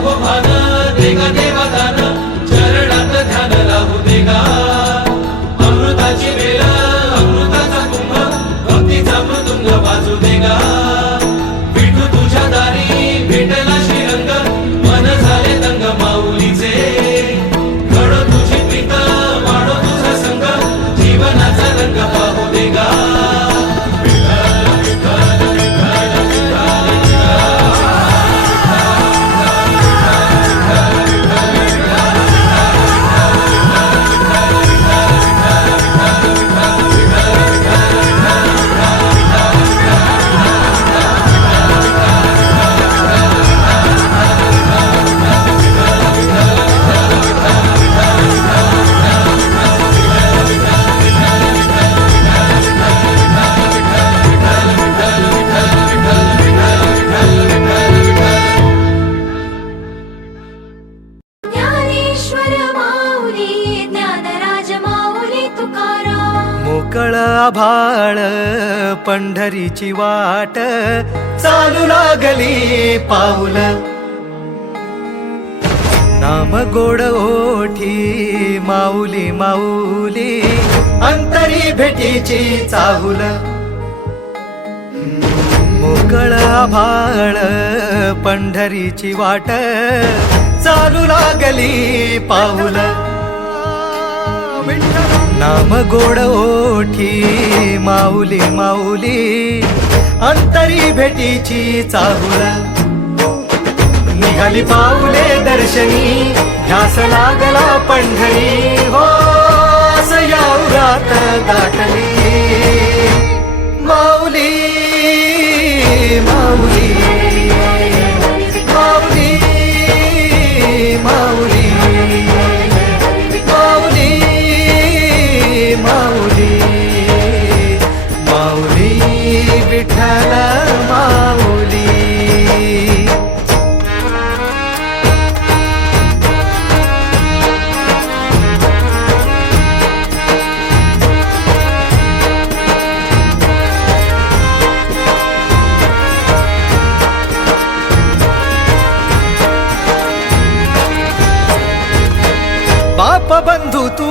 लाभो भान देगा देवा दान चरणात ध्यान लावू देगा अमृताची वेल अमृताचा कुंभ भक्तीचा मृदुंग वाजू देगा विठू तुझ्या दारी भेटला श्रीरंग मन झाले दंग माऊलीचे घडो तुझी प्रीत वाढो तुझा संग जीवनाचा रंग पाहू देगा मोकळ आभाळ पंढरीची वाट चालू लागली पाऊल नाम गोड ओठी माऊली माऊली अंतरी भेटीची चाहुल मोकळ आभाळ पंढरीची वाट चालू लागली पाऊल नाम गोड ओठी माऊली माऊली अंतरी भेटीची चाहुल निघाली पाऊले दर्शनी ध्यास लागला पंढरी हो सयाउरात दाटली माऊली माऊली माऊली माऊली माऊली माऊली विठ्ठल माऊली बाप बंधू तू